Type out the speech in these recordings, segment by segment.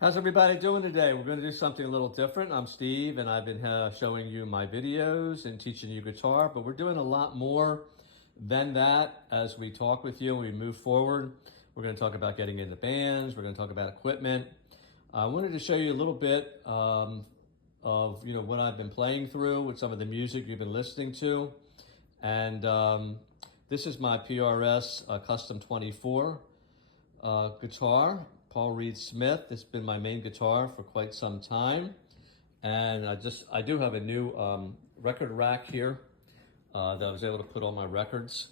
How's everybody doing today? We're going to do something a little different. I'm Steve, and I've been showing you my videos and teaching you guitar, but we're doing a lot more than that as we talk with you and we move forward. We're going to talk about getting into bands. We're going to talk about equipment. I wanted to show you a little bit of what I've been playing through with some of the music you've been listening to, and this is my PRS Custom 24 guitar. Paul Reed Smith. It's been my main guitar for quite some time. And I do have a new record rack here that I was able to put all my records.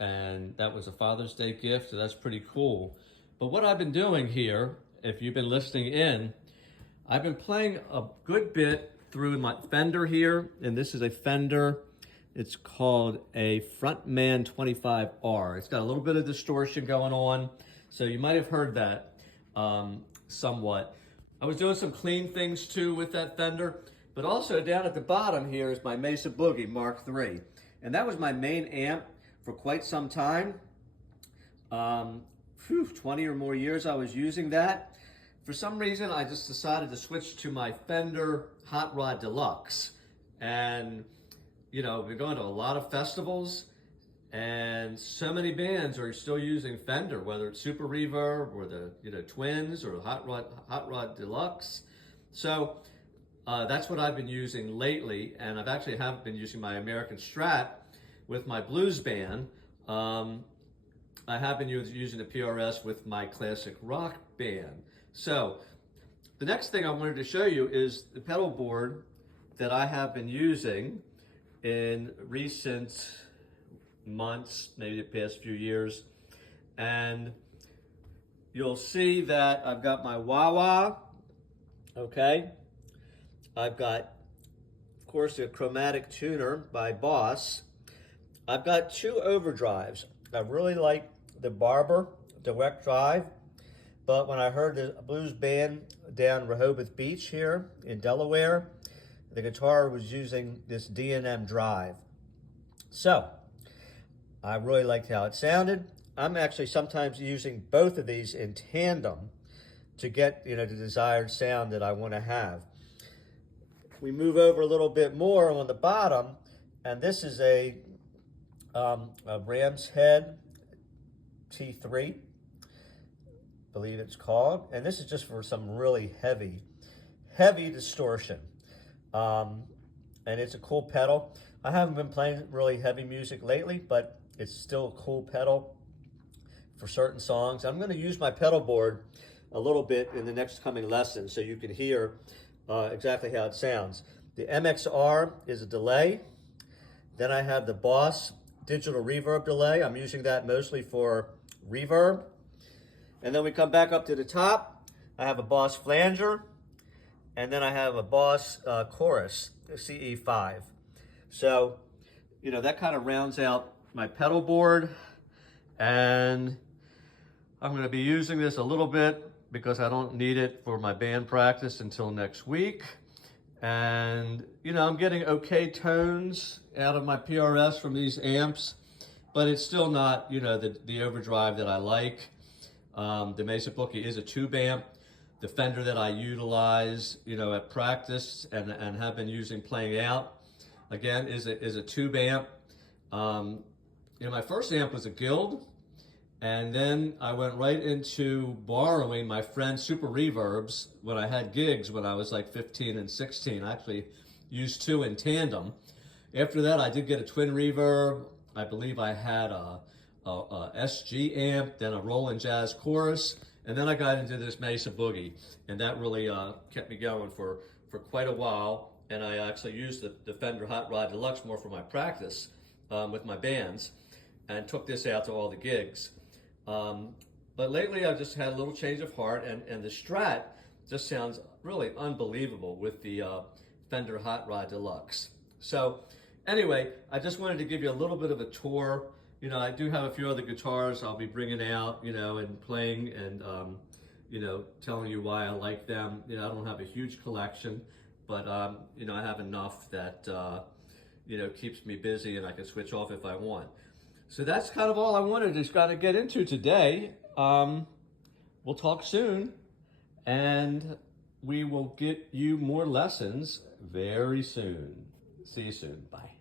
And that was a Father's Day gift, so that's pretty cool. But what I've been doing here, if you've been listening in, I've been playing a good bit through my Fender here. And this is a Fender. It's called a Frontman 25R. It's got a little bit of distortion going on. So you might have heard that. Somewhat. I was doing some clean things too with that Fender, but also down at the bottom here is my Mesa Boogie Mark III. And that was my main amp for quite some time. 20 or more years I was using that. For some reason, I just decided to switch to my Fender Hot Rod Deluxe. And, we're going to a lot of festivals, and so many bands are still using Fender, whether it's Super Reverb or the Twins or Hot Rod Deluxe. So that's what I've been using lately, and I've actually have been using my American Strat with my blues band. I have been using the PRS with my classic rock band. So the next thing I wanted to show you is the pedal board that I have been using in recent months, maybe the past few years. And you'll see that I've got my wah-wah, okay? I've got, of course, a chromatic tuner by Boss. I've got two overdrives. I really like the Barber direct drive, but when I heard the blues band down Rehoboth Beach here in Delaware, the guitar was using this D&M drive. So, I really liked how it sounded. I'm actually sometimes using both of these in tandem to get the desired sound that I want to have. We move over a little bit more on the bottom, and this is a Ram's Head T3, I believe it's called, and this is just for some really heavy distortion. And it's a cool pedal. I haven't been playing really heavy music lately, but it's still a cool pedal for certain songs. I'm going to use my pedal board a little bit in the next coming lesson so you can hear exactly how it sounds. The MXR is a delay. Then I have the Boss digital reverb delay. I'm using that mostly for reverb. And then we come back up to the top. I have a Boss flanger. And then I have a Boss chorus, CE5. So, that kind of rounds out my pedal board, and I'm going to be using this a little bit because I don't need it for my band practice until next week. And I'm getting okay tones out of my PRS from these amps, but it's still not the overdrive that I like. The Mesa Boogie is a tube amp. The Fender that I utilize at practice and have been using playing out, again, is a tube amp. My first amp was a Guild, and then I went right into borrowing my friend's Super Reverbs when I had gigs when I was like 15 and 16. I actually used two in tandem. After that, I did get a twin reverb. I believe I had a SG amp, then a Roland Jazz chorus, and then I got into this Mesa Boogie, and that really kept me going for quite a while. And I actually used the Fender Hot Rod Deluxe more for my practice with my bands, and took this out to all the gigs. But lately I've just had a little change of heart, and the Strat just sounds really unbelievable with the Fender Hot Rod Deluxe. So anyway, I just wanted to give you a little bit of a tour. I do have a few other guitars I'll be bringing out, and playing and, telling you why I like them. I don't have a huge collection, but, I have enough that, keeps me busy and I can switch off if I want. So that's kind of all I wanted to kind of get into today. We'll talk soon. And we will get you more lessons very soon. See you soon. Bye.